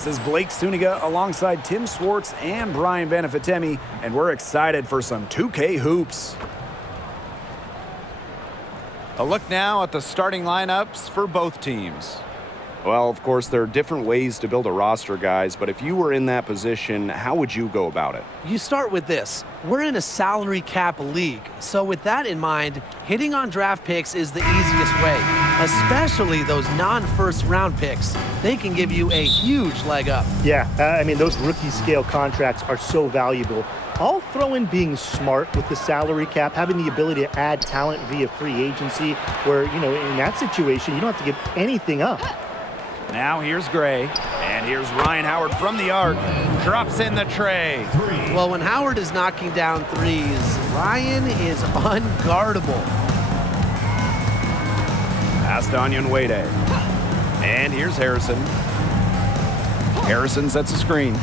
This is Blake Suniga alongside Tim Swartz and Brian Benefitemi, and we're excited for some 2K hoops. A look now at the starting lineups for both teams. Well, of course, there are different ways to build a roster, guys, but if you were in that position, how would you go about it? You start with this. We're in a salary cap league, so with that in mind, hitting on draft picks is the easiest way, especially those non-first round picks. They can give you a huge leg up. Yeah, I mean, those rookie-scale contracts are so valuable. I'll throw in being smart with the salary cap, having the ability to add talent via free agency, where, you know, in that situation, you don't have to give anything up. Now here's Gray, and here's Ryan Howard from the arc. Drops in the tray. Well, when Howard is knocking down threes, Ryan is unguardable. Pass to Onyenwere. And here's Harrison. Harrison sets a screen.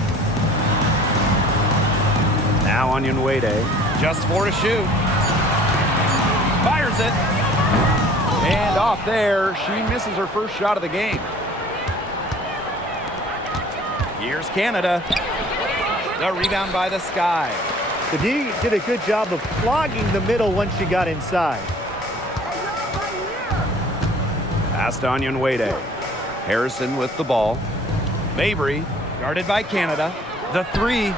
Now Onyenwere. Just 4 to shoot. Fires it. And off there, she misses her first shot of the game. Here's Canada. The rebound by the Sky. The D did a good job of clogging the middle once she got inside. Pass to Onyenwere. Harrison with the ball. Mabry, guarded by Canada. The three,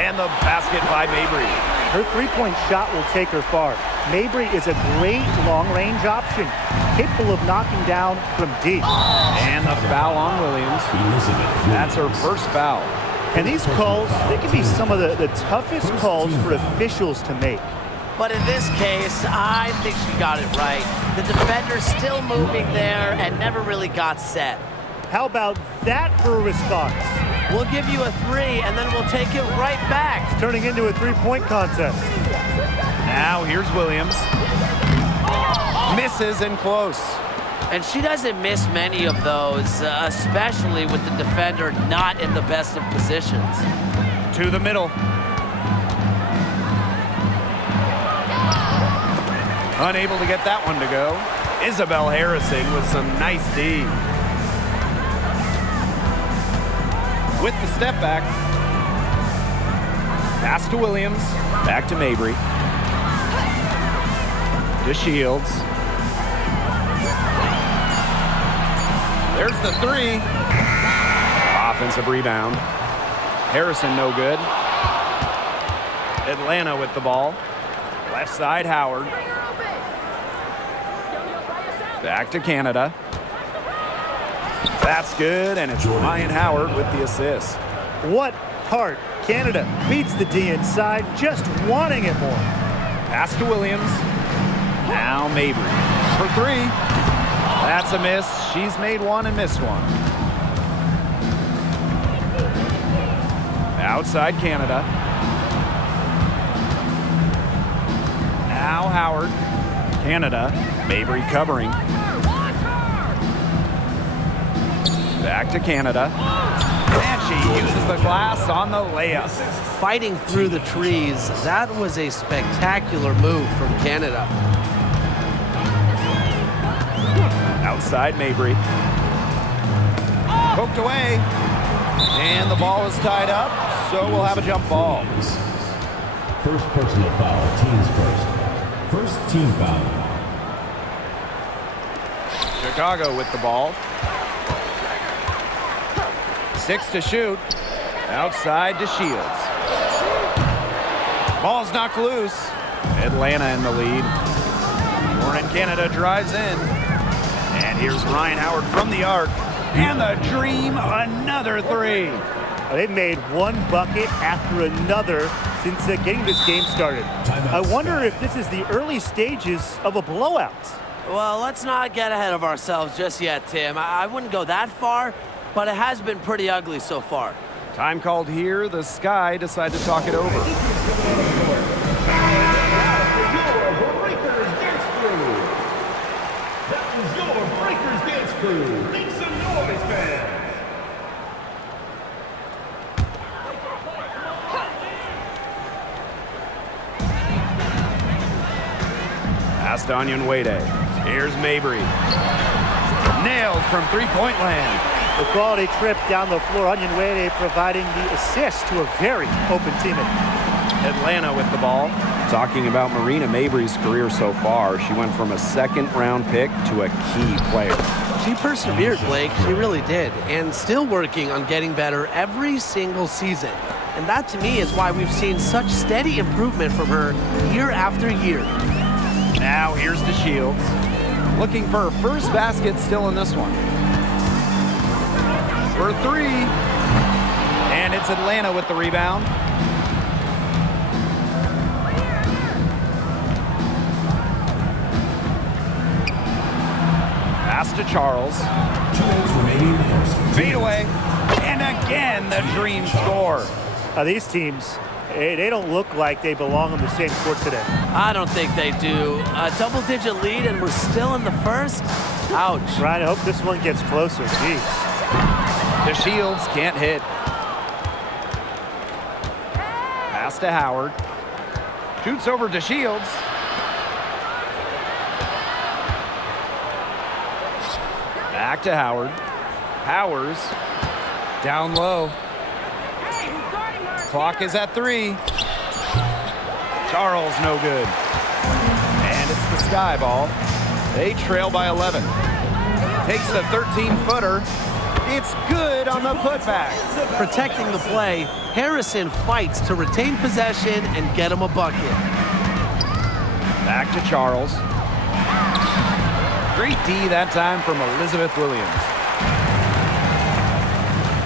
and the basket by Mabry. Her three-point shot will take her far. Mabry is a great long-range option, capable of knocking down from deep. And the foul on Williams. That's her first foul. And these calls, they can be some of the toughest calls for officials to make. But in this case, I think she got it right. The defender's still moving there and never really got set. How about that for a response? We'll give you a three, and then we'll take it right back. It's turning into a three-point contest. Now here's Williams. Misses and close. And she doesn't miss many of those, especially with the defender not in the best of positions. To the middle. Unable to get that one to go. Isabel Harrison with some nice D. With the step back. Pass to Williams. Back to Mabry. To Shields. There's the three. Offensive rebound. Harrison no good. Atlanta with the ball. Left side Howard. Back to Canada. That's good, and it's Ryan Howard with the assist. What heart. Canada beats the D inside, just wanting it more. Pass to Williams. Now Mabry for three. That's a miss. She's made one and missed one. Outside Canada. Now Howard. Canada. Mabry covering. Back to Canada. And she uses the glass on the layup. Fighting through the trees, that was a spectacular move from Canada. Outside Mabry. Poked away. And the ball is tied up, so we'll have a jump ball. First personal foul, teams first. First team foul. Chicago with the ball. 6 to shoot. Outside to Shields. Ball's knocked loose. Atlanta in the lead. Warren Canada drives in. And here's Ryan Howard from the arc. And the Dream, another three. They've made one bucket after another since getting this game started. I wonder if this is the early stages of a blowout. Well, let's not get ahead of ourselves just yet, Tim. I wouldn't go that far, but it has been pretty ugly so far. Time called here. The Sky decide to talk it over. Make some noise, fans! Pass to Onyenwere. Here's Mabry. Nailed from three-point land. The quality trip down the floor. Onyenwere providing the assist to a very open teammate. Atlanta with the ball. Talking about Marina Mabry's career so far, she went from a second-round pick to a key player. She persevered, Blake. She really did. And still working on getting better every single season. And that, to me, is why we've seen such steady improvement from her year after year. Now here's DeShields. Looking for her first basket still in this one. For three. And it's Atlanta with the rebound. Pass to Charles. 2 minutes remaining in the first. Fade away. And again, the dream score. These teams, they don't look like they belong on the same court today. I don't think they do. A double-digit lead, and we're still in the first? Ouch. Ryan, I hope this one gets closer. Jeez. DeShields can't hit. Pass to Howard. Shoots over DeShields. Back to Howard. Powers. Down low. Clock is at 3. Charles no good. And it's the Sky ball. They trail by 11. Takes the 13-footer. It's good on the putback. Protecting the play, Harrison fights to retain possession and get him a bucket. Back to Charles. Great D that time from Elizabeth Williams.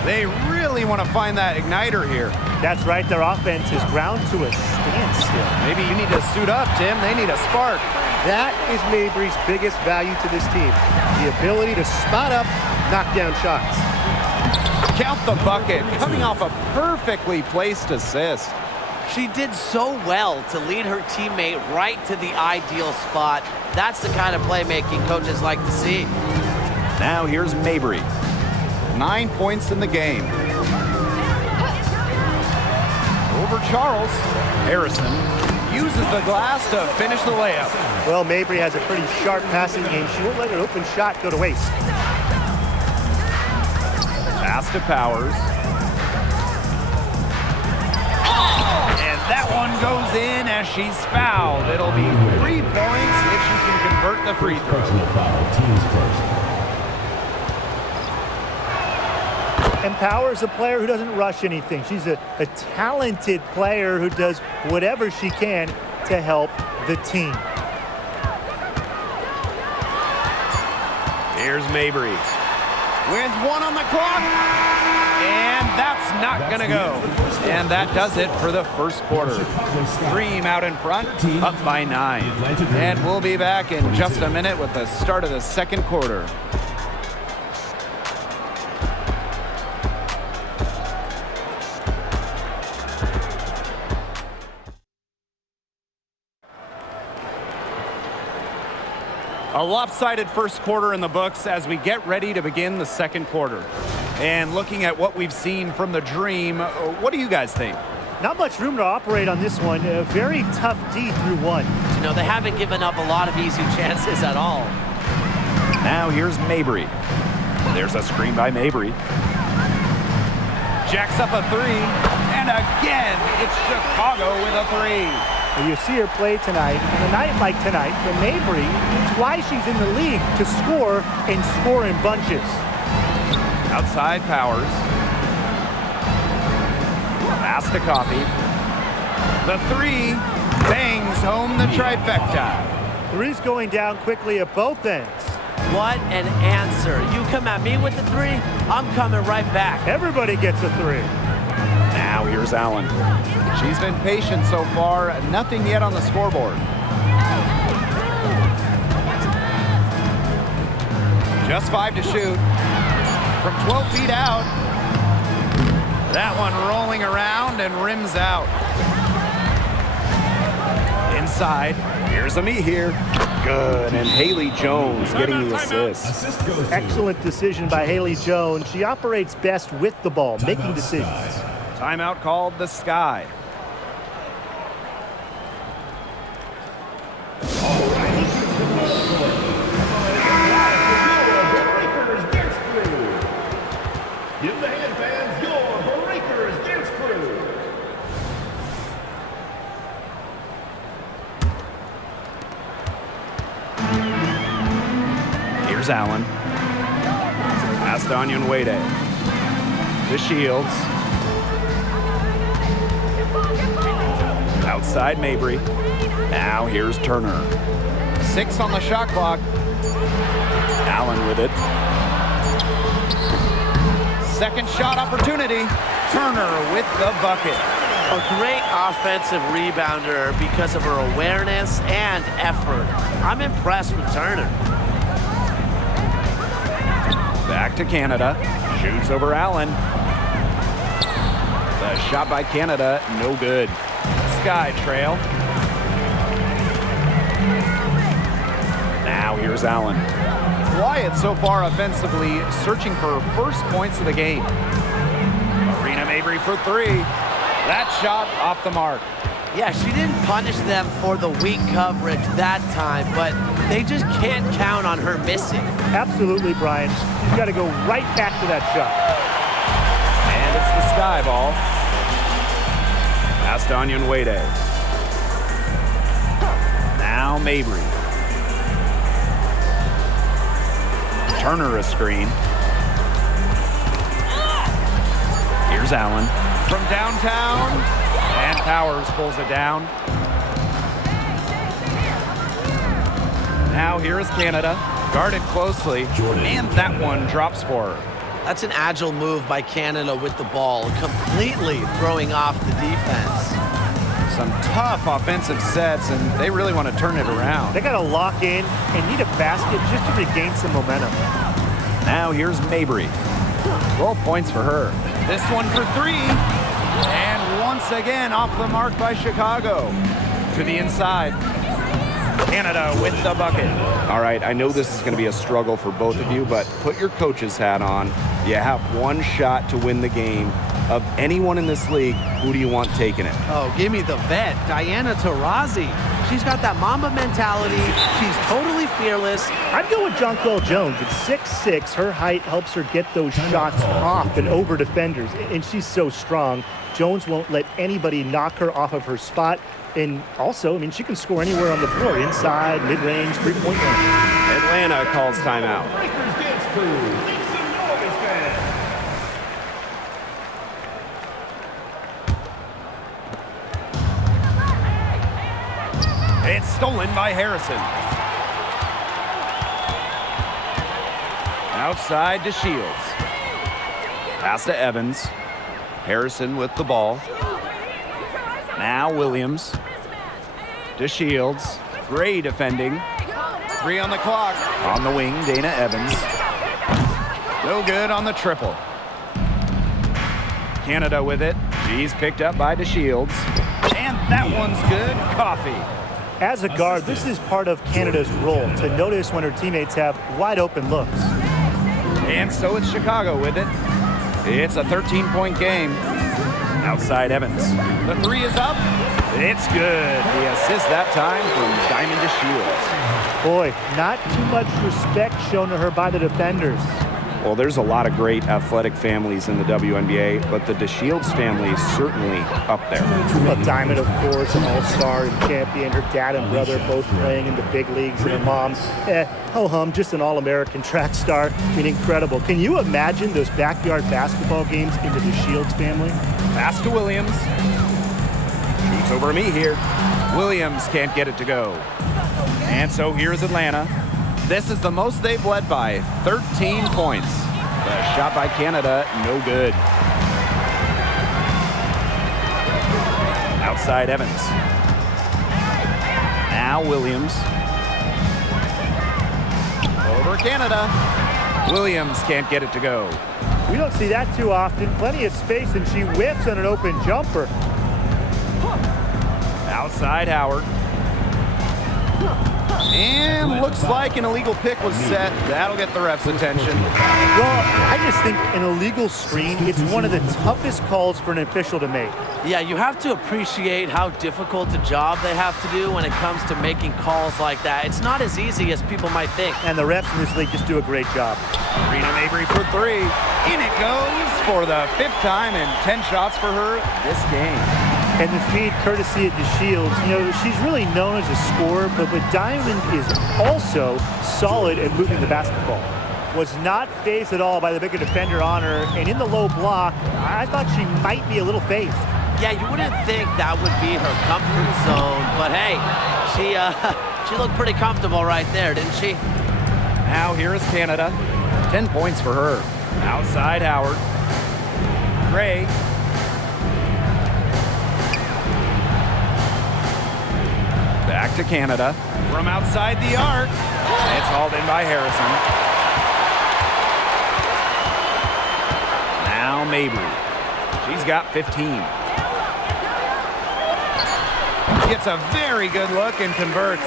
They really want to find that igniter here. That's right. Their offense is ground to a standstill. Maybe you need to suit up, Tim. They need a spark. That is Mabry's biggest value to this team. The ability to spot up, knock down shots. Count the bucket, coming off a perfectly placed assist. She did so well to lead her teammate right to the ideal spot. That's the kind of playmaking coaches like to see. Now here's Mabry. 9 points in the game. Over Charles. Harrison uses the glass to finish the layup. Well, Mabry has a pretty sharp passing game. She won't let an open shot go to waste. Pass to Powers. And that one goes in as she's fouled. It'll be 3 points if she can convert the free throw. Personal foul, teams first. And Powers, a player who doesn't rush anything. She's a talented player who does whatever she can to help the team. Here's Mabry with 1 on the clock. And that's not going to go. And that does it for the first quarter. Dream out in front, up by 9. And we'll be back in just a minute with the start of the second quarter. A lopsided first quarter in the books as we get ready to begin the second quarter. And looking at what we've seen from the Dream, what do you guys think? Not much room to operate on this one. A very tough D through 1. You know, they haven't given up a lot of easy chances at all. Now here's Mabry. There's a screen by Mabry. Jacks up a 3. And again, it's Chicago with a 3. You see her play tonight, and a night like tonight for Mabry, it's why she's in the league, to score and score in bunches. Outside Powers. Pass to Coffey. The 3 bangs home the trifecta. 3's going down quickly at both ends. What an answer. You come at me with the 3, I'm coming right back. Everybody gets a 3. Now here's Allen. She's been patient so far. Nothing yet on the scoreboard. Just 5 to shoot. From 12 feet out. That one rolling around and rims out. Inside. Here's a me here. Good. And Haley Jones getting the assist. Assist goes to Excellent decision by Haley Jones. She operates best with the ball, making decisions. Timeout called the Sky. Here's Allen. Pass to Onyenwere. To Shields. Outside Mabry. Now here's Turner. 6 on the shot clock. Allen with it. Second shot opportunity. Turner with the bucket. A great offensive rebounder because of her awareness and effort. I'm impressed with Turner. Back to Canada. Shoots over Allen. The shot by Canada, no good. Sky trail. Now here's Allen. Wyatt so far offensively searching for first points of the game. Marina Mabry for 3. That shot off the mark. Yeah, she didn't punish them for the weak coverage that time, but they just can't count on her missing. Absolutely, Brian. You've got to go right back to that shot. And it's the Sky ball. Pass to Onyenwere. Now Mabry. Turner a screen. Here's Allen. From downtown, and Powers pulls it down. Now here is Canada, guarded closely, and that one drops for her. That's an agile move by Canada with the ball, completely throwing off the defense. Some tough offensive sets, and they really want to turn it around. They got to lock in and need a basket just to regain some momentum. Now here's Mabry. 12 points for her. This one for 3. And once again off the mark by Chicago. To the inside. Canada with the bucket. All right, I know this is going to be a struggle for both of you, but put your coach's hat on. You have one shot to win the game. Of anyone in this league, who do you want taking it? Oh, give me the vet, Diana Taurasi. She's got that Mamba mentality. She's totally fearless. I'd go with Jonquel Jones. At 6'6", her height helps her get those shots off and over defenders, and she's so strong. Jones won't let anybody knock her off of her spot. And also, I mean, she can score anywhere on the floor, inside, mid-range, three-point range. Atlanta calls timeout. It's stolen by Harrison. Outside to Shields. Pass to Evans. Harrison with the ball. Now Williams. To Shields. Gray defending. 3 on the clock. On the wing, Dana Evans. No good on the triple. Canada with it. She's picked up by DeShields. And that one's good. Coffee. As a guard, this is part of Canada's role, to notice when her teammates have wide-open looks. And so it's Chicago with it. It's a 13-point game. Outside Evans. The 3 is up. It's good. The assist that time from Diamond DeShields. Boy, not too much respect shown to her by the defenders. Well, there's a lot of great athletic families in the WNBA, but the DeShields family is certainly up there. Well, Diamond, of course, an all-star and champion. Her dad and brother both playing in the big leagues, and her mom, ho-hum, just an all-American track star. I mean, incredible. Can you imagine those backyard basketball games in the DeShields family? Pass to Williams. Shoots over me here. Williams can't get it to go. And so here's Atlanta. This is the most they've led by, 13 points. The shot by Canada, no good. Outside Evans. Now Williams. Over Canada. Williams can't get it to go. We don't see that too often. Plenty of space, and she whiffs on an open jumper. Outside Howard. And looks like an illegal pick was set. That'll get the ref's attention. Well, I just think an illegal screen, it's one of the toughest calls for an official to make. Yeah, you have to appreciate how difficult a job they have to do when it comes to making calls like that. It's not as easy as people might think. And the refs in this league just do a great job. Marina Mabry for 3. In it goes for the 5th time and 10 shots for her this game. And the feed courtesy of DeShields. You know, she's really known as a scorer, but Diamond is also solid at moving the basketball. Was not phased at all by the bigger defender on her. And in the low block, I thought she might be a little phased. Yeah, you wouldn't think that would be her comfort zone, but hey, she looked pretty comfortable right there, didn't she? Now here is Canada. 10 points for her. Outside Howard. Gray. Back to Canada. From outside the arc. It's hauled in by Harrison. Now Mabry. She's got 15. Gets a very good look and converts.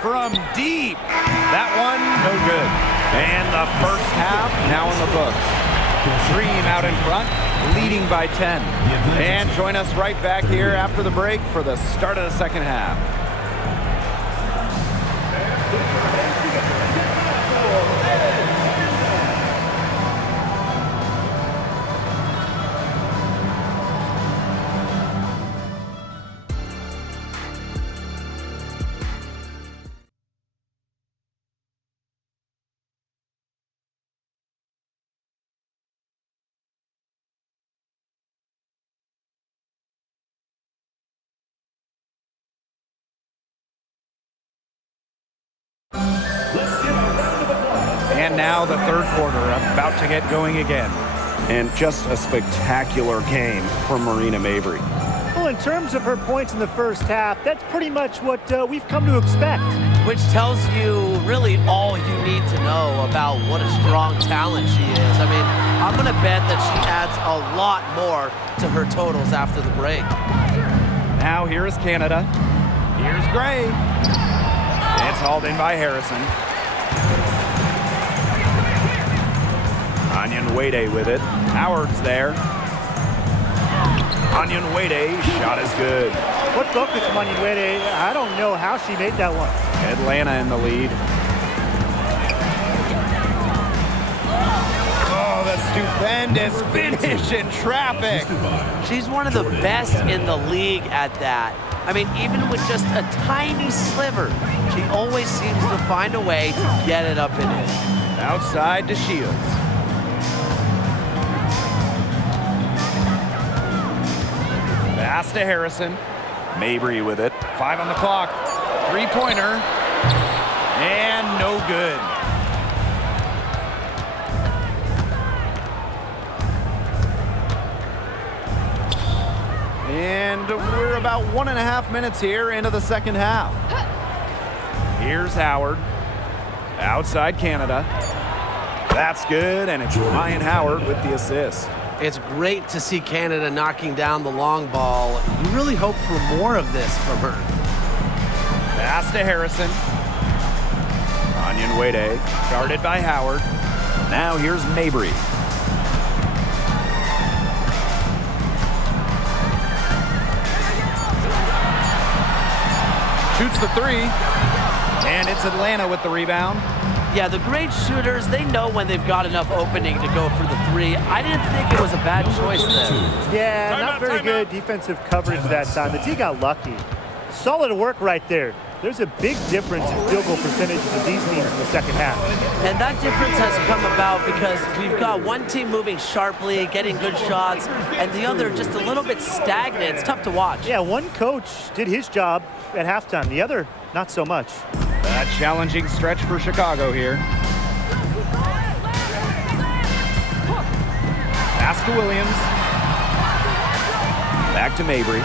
From deep. That one, no good. And the first half now in the books. Dream out in front, leading by 10. And join us right back here after the break for the start of the second half. And now the third quarter about to get going again. And just a spectacular game for Marina Mabry. Well, in terms of her points in the first half, that's pretty much what we've come to expect. Which tells you really all you need to know about what a strong talent she is. I mean, I'm going to bet that she adds a lot more to her totals after the break. Now here is Canada. Here's Gray. It's hauled in by Harrison. Onyenwede with it. Howard's there. Onyenwede, shot is good. What focus from Onyenwede? I don't know how she made that one. Atlanta in the lead. Oh, the stupendous finish in traffic. She's one of the best in the league at that. I mean, even with just a tiny sliver, she always seems to find a way to get it up and in. Outside to Shields. Pass to Harrison. Mabry with it. 5 on the clock. Three-pointer. And no good. And we're about 1.5 minutes here into the second half. Here's Howard. Outside Canada. That's good, and it's Ryan Howard with the assist. It's great to see Canada knocking down the long ball. You really hope for more of this from her. Pass to Harrison. Onyenwede, guarded by Howard. Now here's Mabry. Shoots the three, and it's Atlanta with the rebound. Yeah, the great shooters, they know when they've got enough opening to go for the three. I didn't think it was a bad choice there. Yeah, not very good defensive coverage that time. The D got lucky. Solid work right there. There's a big difference in field goal percentages of these teams in the second half. And that difference has come about because we've got one team moving sharply, getting good shots, and the other just a little bit stagnant. It's tough to watch. Yeah, one coach did his job at halftime. The other, not so much. A challenging stretch for Chicago here. Pass to Williams. Back to Mabry.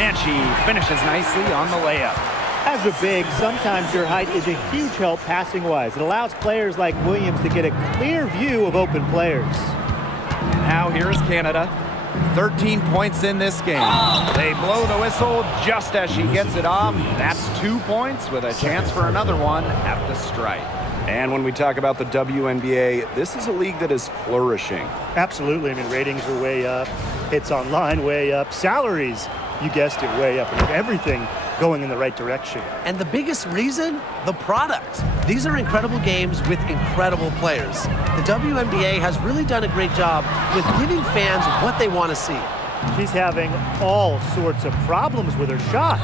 And she finishes nicely on the layup. As a big, sometimes your height is a huge help passing-wise. It allows players like Williams to get a clear view of open players. Now here's Canada. 13 points in this game. They blow the whistle just as she gets it off. That's 2 points with a chance for another one at the stripe. And when we talk about the WNBA, this is a league that is flourishing. Absolutely. I mean, ratings are way up. Hits online way up. Salaries, you guessed it, way up. And everything going in the right direction. And the biggest reason? The product. These are incredible games with incredible players. The WNBA has really done a great job with giving fans what they want to see. She's having all sorts of problems with her shot.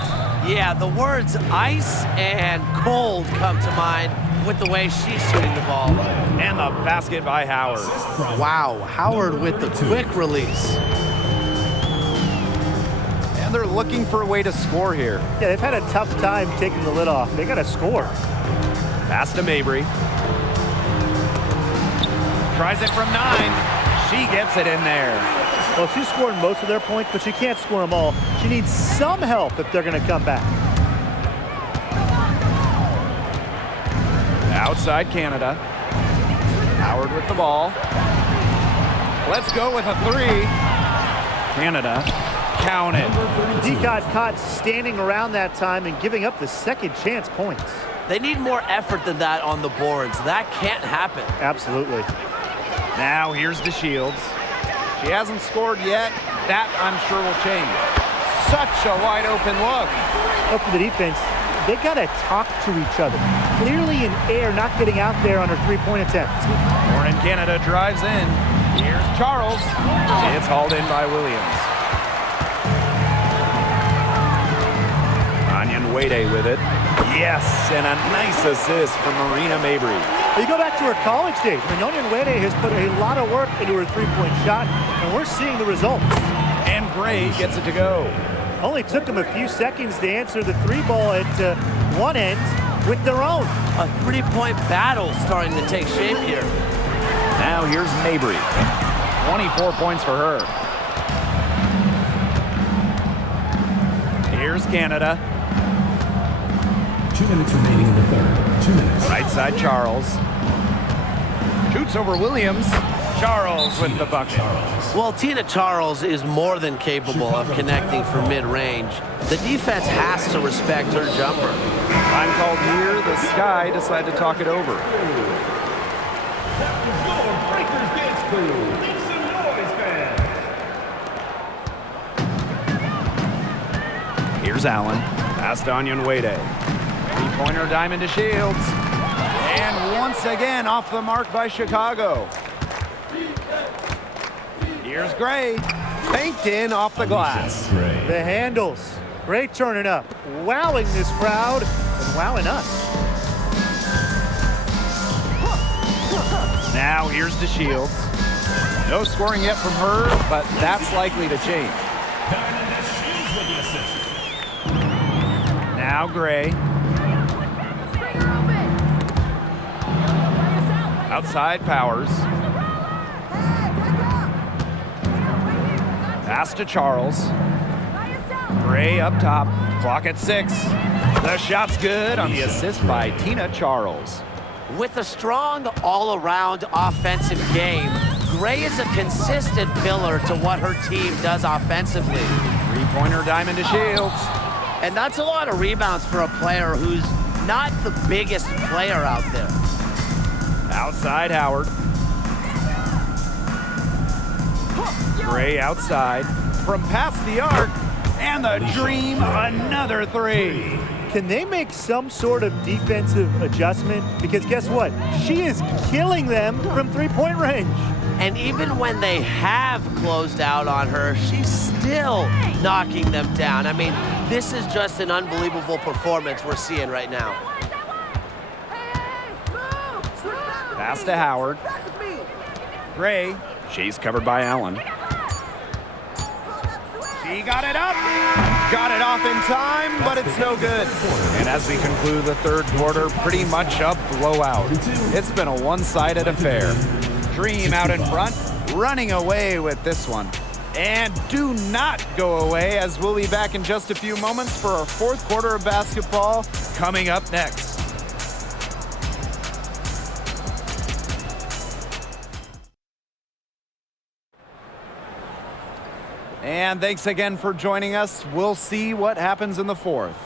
Yeah, the words ice and cold come to mind with the way she's shooting the ball. And the basket by Howard. Wow, Howard with the quick release. And they're looking for a way to score here. Yeah, they've had a tough time taking the lid off. They got to score. Pass to Mabry. Tries it from 9. She gets it in there. Well, she's scoring most of their points, but she can't score them all. She needs some help if they're going to come back. Outside Canada. Howard with the ball. Let's go with a 3. Canada, count it. He got caught standing around that time and giving up the second chance points. They need more effort than that on the boards. That can't happen. Absolutely. Now here's DeShields. She hasn't scored yet. That, I'm sure, will change. Such a wide open look. Up for the defense, they got to talk to each other. Clearly in air, not getting out there on her three-point attempt. Warren Canada drives in. Here's Charles. It's hauled in by Williams. Anyan Wade with it. Yes, and a nice assist from Marina Mabry. You go back to her college days. Onion Wade has put a lot of work into her three-point shot, and we're seeing the results. And Gray gets it to go. Only took them a few seconds to answer the three ball at one end with their own. A three-point battle starting to take shape here. Now here's Mabry. 24 points for her. Here's Canada. 2 minutes remaining in the third. 2 minutes. Right side Charles. Shoots over Williams. Charles with the bucket. Well, Tina Charles is more than capable of connecting from mid-range. The defense has to respect her jumper. Time called here. The Sky decide to talk it over. Here's Allen. Pass to Onion Wade. Three-pointer diamond to Shields. And once again off the mark by Chicago. Here's Gray. Banked in off the glass. The handles. Gray turning up. Wowing this crowd and wowing us. Now here's DeShields. No scoring yet from her, but that's likely to change. Now Gray. Outside Powers. Pass to Charles. Gray up top. Clock at 6. The shot's good on the assist by Tina Charles. With a strong all-around offensive game, Gray is a consistent pillar to what her team does offensively. Three-pointer diamond to Shields. And that's a lot of rebounds for a player who's not the biggest player out there. Outside Howard. Gray outside. From past the arc. And the dream, another 3. Can they make some sort of defensive adjustment? Because guess what? She is killing them from three-point range. And even when they have closed out on her, she's still knocking them down. I mean, this is just an unbelievable performance we're seeing right now. Pass to Howard. Gray. She's covered by Allen. She got it up. Got it off in time, but it's no good. And as we conclude the third quarter, pretty much a blowout. It's been a one-sided affair. Dream out in front, running away with this one. And do not go away, as we'll be back in just a few moments for our fourth quarter of basketball coming up next. And thanks again for joining us. We'll see what happens in the fourth.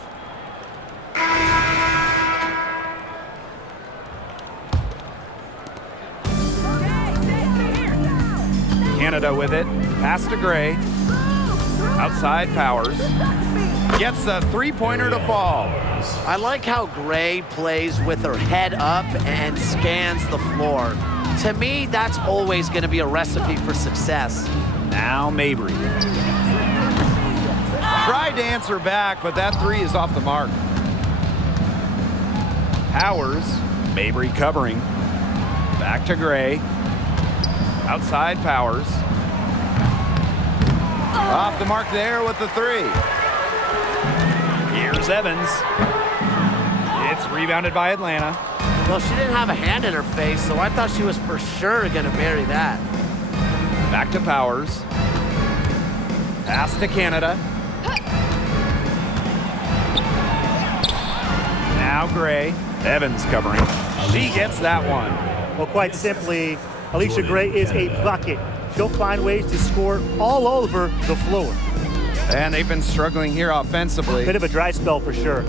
Canada with it. Pass to Gray. Outside Powers. gets the three-pointer to fall. I like how Gray plays with her head up and scans the floor. To me, that's always going to be a recipe for success. Now Mabry. Tried to answer back, but that three is off the mark. Powers, Mabry covering. Back to Gray. Outside Powers. Off the mark there with the three. Here's Evans. It's rebounded by Atlanta. Well, she didn't have a hand in her face, so I thought she was for sure going to bury that. Back to Powers. Pass to Canada. Now Gray. Evans covering. She gets that one. Well, quite simply, Alicia Gray is a bucket. She'll find ways to score all over the floor. And they've been struggling here offensively. Bit of a dry spell for sure.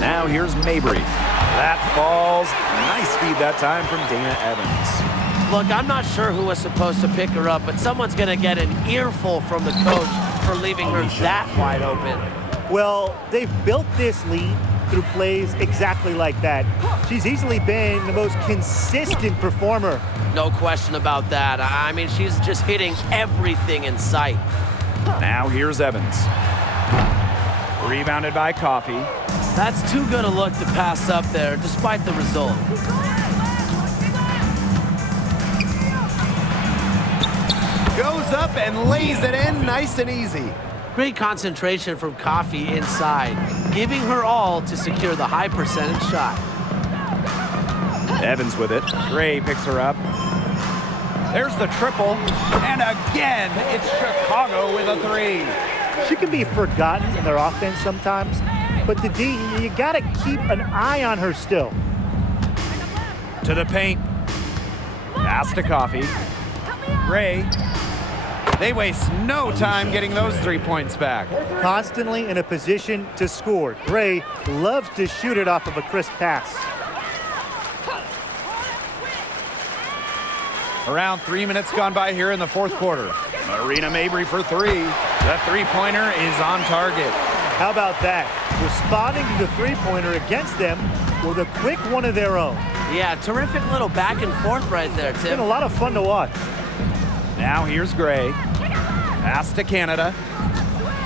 Now here's Mabry. That falls. Nice feed that time from Dana Evans. Look, I'm not sure who was supposed to pick her up, but someone's going to get an earful from the coach for leaving her that wide open. Well, they've built this lead through plays exactly like that. She's easily been the most consistent performer. No question about that. I mean, she's just hitting everything in sight. Now here's Evans. Rebounded by Coffey. That's too good a look to pass up there, despite the result. Goes up and lays it in nice and easy. Great concentration from Coffey inside, giving her all to secure the high percentage shot. Evans with it. Gray picks her up. There's the triple. And again, it's Chicago with a three. She can be forgotten in their offense sometimes, but the D, you gotta keep an eye on her still. To the paint. Pass to Coffey. Gray. They waste no time getting those 3 points back. Constantly in a position to score. Gray loves to shoot it off of a crisp pass. Around 3 minutes gone by here in the fourth quarter. Marina Mabry for three. The three-pointer is on target. How about that? Responding to the three-pointer against them with a quick one of their own. Yeah, terrific little back and forth right there, It's been Tim. a lot of fun to watch. Now here's Gray. Pass to Canada.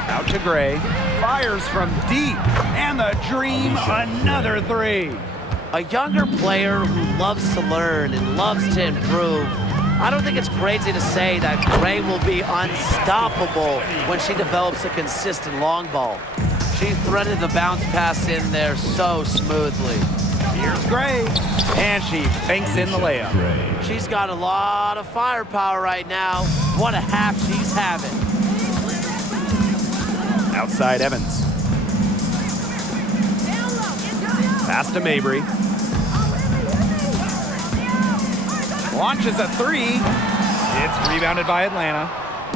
Out to Gray. Fires from deep. And the dream, another three. A younger player who loves to learn and loves to improve. I don't think it's crazy to say that Gray will be unstoppable when she develops a consistent long ball. She threaded the bounce pass in there so smoothly. Here's Gray. And she banks in the layup. She's got a lot of firepower right now. What a half she's having. Outside Evans. Pass to Mabry. Launches a three. It's rebounded by Atlanta.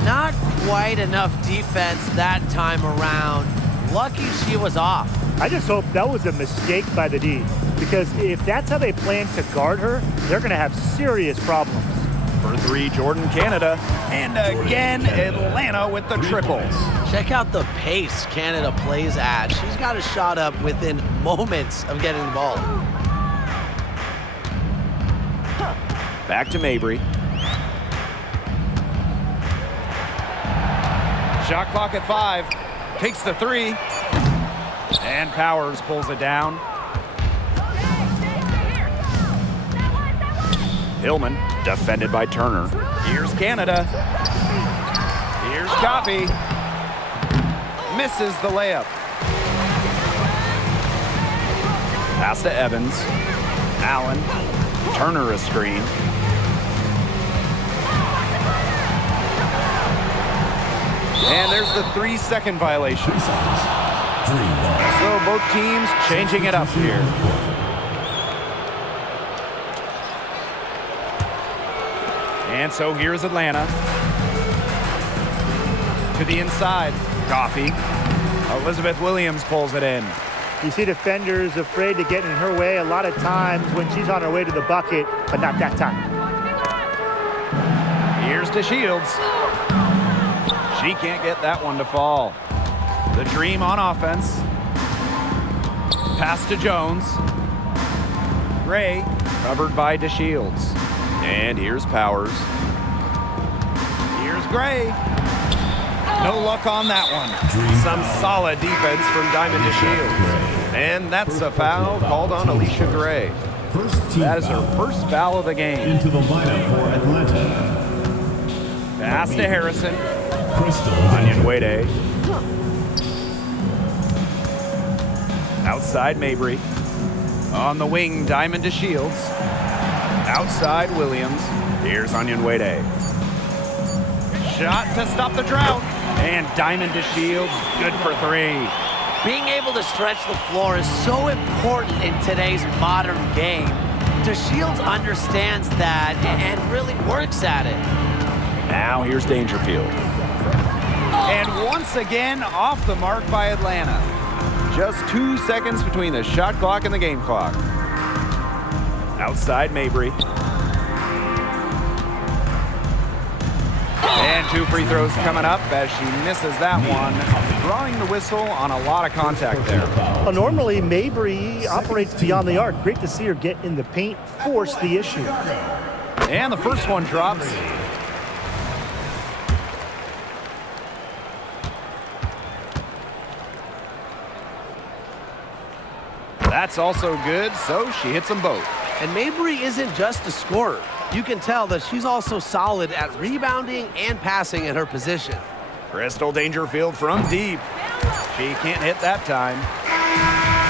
Not quite enough defense that time around. Lucky she was off. I just hope that was a mistake by the D, because if that's how they plan to guard her, they're going to have serious problems. For three, Jordan Canada. And again, Atlanta with the triple. Check out the pace Canada plays at. She's got a shot up within moments of getting the ball. Back to Mabry. Shot clock at 5. Takes the three. And Powers pulls it down. Hillman, defended by Turner. Here's Canada. Here's Coffey. Misses the layup. Pass to Evans. Allen. Turner a screen. And there's the 3-second violation. So both teams changing it up here. And so here's Atlanta. To the inside. Coffey. Elizabeth Williams pulls it in. You see defenders afraid to get in her way a lot of times when she's on her way to the bucket, but not that time. Here's to Shields. She can't get that one to fall. The Dream on offense. Pass to Jones. Gray covered by DeShields. And here's Powers. Here's Gray. No luck on that one. Some solid defense from Diamond DeShields. And that's a foul called on Alicia Gray. That is her first foul of the game. Into the lineup for Atlanta. Pass to Harrison. Crystal Onyenwere. Outside Mabry. On the wing, Diamond DeShields. Outside Williams. Here's Onyenwere. Shot to stop the drought. And Diamond DeShields, good for 3. Being able to stretch the floor is so important in today's modern game. DeShields understands that and really works at it. Now here's Dangerfield. And once again, off the mark by Atlanta. Just 2 seconds between the shot clock and the game clock. Outside Mabry. And 2 free throws coming up as she misses that one, drawing the whistle on a lot of contact there. Well, normally, Mabry operates beyond the arc. Great to see her get in the paint, force the issue. And the first one drops. That's also good, so she hits them both. And Mabry isn't just a scorer. You can tell that she's also solid at rebounding and passing at her position. Crystal Dangerfield from deep. She can't hit that time.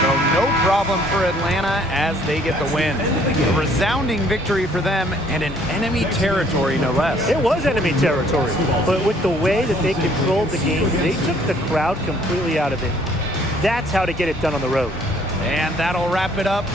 So no problem for Atlanta as they get the win. A resounding victory for them and in enemy territory, no less. It was enemy territory, but with the way that they controlled the game, they took the crowd completely out of it. That's how to get it done on the road. And that'll wrap it up